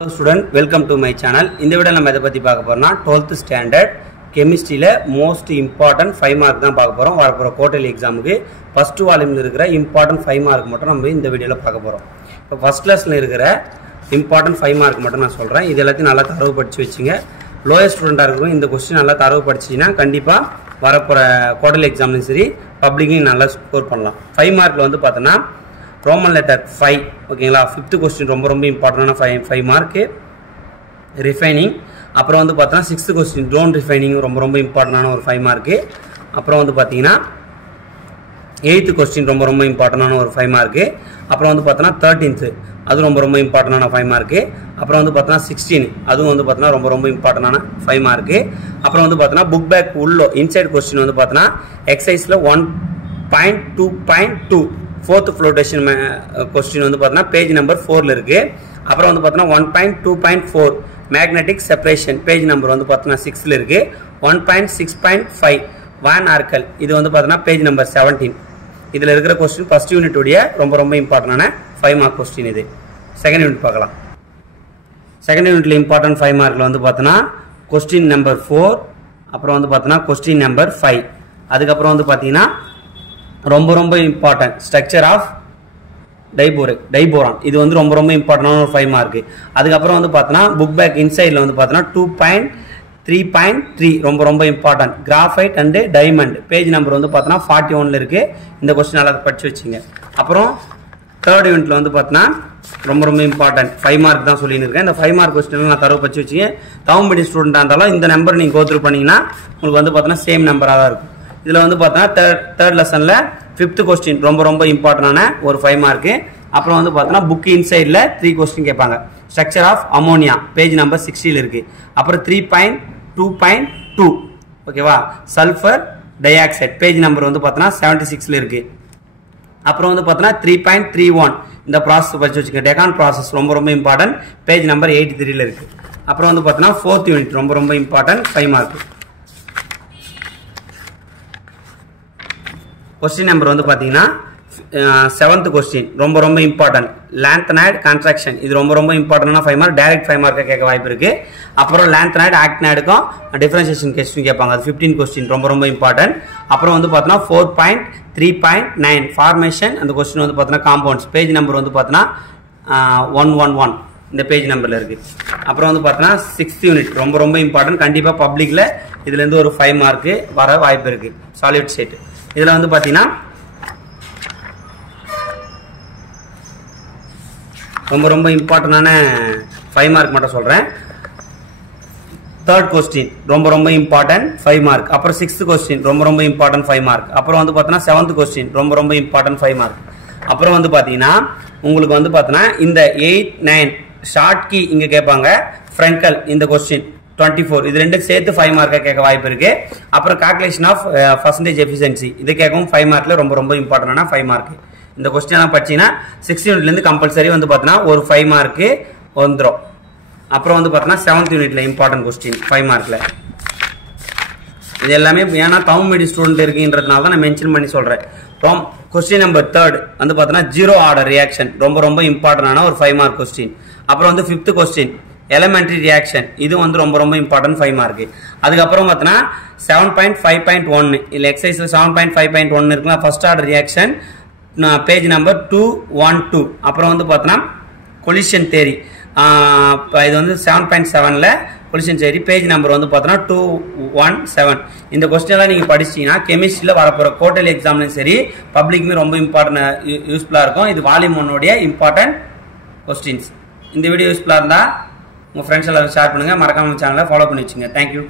Hello student, welcome to my channel. In the video நம்ம எதை பத்தி பார்க்க போறோம்னா 12th standard chemistryல most important 5 mark தான் பார்க்க போறோம். வரப்போற quarterly examக்கு first volumeல இருக்கிற important 5 mark மட்டும் நம்ம இந்த வீடியோல பார்க்க போறோம். இப்போ first classல இருக்கிற important 5 mark மட்டும் நான் சொல்றேன். இது எல்லாத்தையும் நல்லா தரவு படிச்சு வெச்சீங்க. lower student இருக்கும் இந்த क्वेश्चन நல்லா தரவு படிச்சீனா கண்டிப்பா வரப்போற quarterly examலயும் சரி பப்ளிக்லயும் நல்லா ஸ்கோர் பண்ணலாம். 5 markல வந்து பார்த்தனா Roman letter 5 ஓகேங்களா 5th क्वेश्चन ரொம்ப இம்பார்ட்டன்டான 5 மார்க் ரிஃபைனிங் அப்புறம் வந்து பார்த்தா 6th क्वेश्चन ட்ரோன் ரிஃபைனிங் ரொம்ப இம்பார்ட்டன்டான ஒரு 5 மார்க் அப்புறம் வந்து பாத்தீங்கன்னா 8th क्वेश्चन ரொம்ப இம்பார்ட்டன்டான ஒரு 5 மார்க் அப்புறம் வந்து பார்த்தா 13th அது ரொம்ப இம்பார்ட்டன்டான 5 மார்க் அப்புறம் வந்து பார்த்தா 16 அதுவும் வந்து பார்த்தா ரொம்ப இம்பார்ட்டன்டான 5 மார்க் அப்புறம் வந்து பார்த்தா புக் பேக் உள்ள இன்சைட் क्वेश्चन வந்து பார்த்தா எக்ஸர்சைஸ்ல 1.2.2 fourth flotation question வந்து பார்த்தா பேஜ் நம்பர் 4ல இருக்கு அப்புறம் வந்து பார்த்தா 1.2.4 magnetic separation பேஜ் நம்பர் வந்து பார்த்தா 6ல இருக்கு 1.6.5 van arcal இது வந்து பார்த்தா பேஜ் நம்பர் 17 இதுல இருக்கிற क्वेश्चन ஃபர்ஸ்ட் யூனிட் உடைய ரொம்ப இம்பார்ட்டன்டான 5 மார்க் क्वेश्चन இது செகண்ட் யூனிட் பார்க்கலாம் செகண்ட் யூனிட்ல இம்பார்ட்டன்ட் 5 மார்க்ல வந்து பார்த்தா क्वेश्चन நம்பர் 4 அப்புறம் வந்து பார்த்தா क्वेश्चन நம்பர் 5 அதுக்கு அப்புறம் வந்து பாத்தீங்கன்னா ரொம்ப இம்பார்ட்டன்ட் ஸ்ட்ரக்சர் ஆஃப் டைபோரான் இது வந்து ரொம்ப இம்பார்ட்டன்டான ஒரு 5 மார்க் அதுக்கு அப்புறம் வந்து பார்த்தா புக் பேக் இன்சைட்ல வந்து பார்த்தா 2.3.3 ரொம்ப important graphite and diamond page number வந்து பார்த்தா 41ல இருக்கு இந்த क्वेश्चन நல்லா படிச்சு வெச்சீங்க அப்புறம் தேர்ட் யூனிட்ல வந்து பார்த்தா ரொம்ப இம்பார்ட்டன்ட் 5 மார்க் தான் சொல்லிட்டு இருக்கேன் இந்த 5 மார்க் क्वेश्चन நான் தரவு படிச்சு வெச்சீங்க தமிழ் மீடியம் ஸ்டூடெண்டா இருந்தாலும் இந்த நம்பர் நீங்க கோ த்ரூ பண்ணீங்கன்னா உங்களுக்கு வந்து பார்த்தா சேம் நம்பரா தான் இருக்கும் இதுல வந்து பார்த்தா தேர்ட் லெசன்ல 5th क्वेश्चन ரொம்ப இம்பார்ட்டன்டான ஒரு 5 மார்க் அப்புறம் வந்து பார்த்தா புக் இன்சைட்ல 3 क्वेश्चन கேட்பாங்க structure of ammonia page number 60ல இருக்கு அப்புறம் 3.2.2 ஓகேவா sulphur dioxide page number வந்து பார்த்தா 76ல இருக்கு அப்புறம் வந்து பார்த்தா 3.31 இந்த ப்ராசஸ் படிச்சு வச்சுக்க டெகான் ப்ராசஸ் ரொம்ப இம்பார்ட்டன்ட் பேஜ் நம்பர் 83ல இருக்கு அப்புறம் வந்து பார்த்தா 4th யூனிட் ரொம்ப இம்பார்ட்டன்ட் 5 மார்க் क्वेश्चन நம்பர் வந்து பாத்தீங்கன்னா 7th क्वेश्चन ரொம்ப இம்பார்ட்டன்ட் லாந்தனைடு கான்ட்ராக்ஷன் இது ரொம்ப இம்பார்ட்டன்டான 5 மார்க் டைரக்ட் 5 மார்க் கேட்க வாய்ப்பு இருக்கு அப்புறம் லாந்தனைடு ஆக்டினைடுக்கும் டிஃபரன்ஷியேஷன் क्वेश्चन கேட்பாங்க அது 15 क्वेश्चन ரொம்ப இம்பார்ட்டன்ட் அப்புறம் வந்து பார்த்தா 4.3.9 ஃபார்மேஷன் அந்த क्वेश्चन வந்து பார்த்தா காம்பவுண்ட்ஸ் பேஜ் நம்பர் வந்து பார்த்தா 111 இந்த பேஜ் நம்பர்ல இருக்கு அப்புறம் வந்து பார்த்தா 6th யூனிட் ரொம்ப இம்பார்ட்டன்ட் கண்டிப்பா பப்ளிக்ல இதுல இருந்து ஒரு 5 மார்க் வர வாய்ப்பு இருக்கு சாலிட் செட் இதுல வந்து பாத்தீங்கன்னா ரொம்ப இம்பார்ட்டன்டான 5 மார்க் மட்டும் சொல்றேன் தேர்ட் क्वेश्चन ரொம்ப இம்பார்ட்டன்ட் 5 மார்க் அப்புறம் 6th क्वेश्चन ரொம்ப இம்பார்ட்டன்ட் 5 மார்க் அப்புறம் வந்து பாத்தீங்கன்னா 7th क्वेश्चन ரொம்ப இம்பார்ட்டன்ட் 5 மார்க் அப்புறம் வந்து பாத்தீங்கன்னா உங்களுக்கு வந்து பாத்தீங்கன்னா இந்த 8 9 ஷார்ட் கீ இங்க கேட்பாங்க ஃப்ரங்கல் இந்த क्वेश्चन 24 இது ரெண்டும் சேர்த்து 5 மார்க் கேட்க வாய்ப்பு இருக்கு அப்புறம் கால்குலேஷன் ஆஃப் பர்சன்டேஜ் எஃபிஷியன்சி இது கேட்கும் 5 மார்க்ல ரொம்ப இம்பார்ட்டன்டான 5 மார்க் இந்த क्वेश्चन எல்லாம் படிச்சீங்கன்னா 6th யூனிட்ல இருந்து கம்பல்சரி வந்து பார்த்தா ஒரு 5 மார்க் வந்துரும் அப்புறம் வந்து பார்த்தா 7th யூனிட்ல இம்பார்ட்டன்ட் क्वेश्चन 5 மார்க்ல இது எல்லாமே ஏன்னா தமிழ் மீடியம் ஸ்டூடெண்ட் இருக்குன்றதுனால தான் நான் மென்ஷன் பண்ணி சொல்றேன் क्वेश्चन நம்பர் 3 வந்து பார்த்தா ஜீரோ ஆர்டர் ரியாக்ஷன் ரொம்ப இம்பார்ட்டன்டான ஒரு 5 மார்க் क्वेश्चन அப்புறம் வந்து 5th क्वेश्चन elementary reaction இது வந்து ரொம்ப இம்பார்ட்டன்ட் 5 மார்க் அதுக்கு அப்புறம் பார்த்தா 7.5.1 இல்ல எக்ஸர்சைஸ்ல 7.5.1 இருக்குல first order reaction page number 212 அப்புறம் வந்து பார்த்தா கொலிஷன் தியரி இது வந்து 7.7ல கொலிஷன் தியரி பேஜ் நம்பர் வந்து பார்த்தா 217 இந்த क्वेश्चन எல்லாம் நீங்க படிச்சீங்கன்னா கெமிஸ்ட்ரியில வரப்போற குவார்ட்டர்லி எக்ஸாம்லயும் சரி பப்ளிக்மே ரொம்ப இம்பார்ட்டன்ட் யூஸ்ஃபுல்லா இருக்கும் இது வால்யூம் 1 உடைய இம்பார்ட்டன்ட் क्वेश्चंस இந்த வீடியோ யூஸ்ஃபுல்லா இருந்தா உங்க ஃப்ரெண்ட்ஸ் எல்லாரும் ஷேர் பண்ணுங்க மறக்காம சேனலை ஃபாலோ பண்ணி வச்சுங்க थैंक यू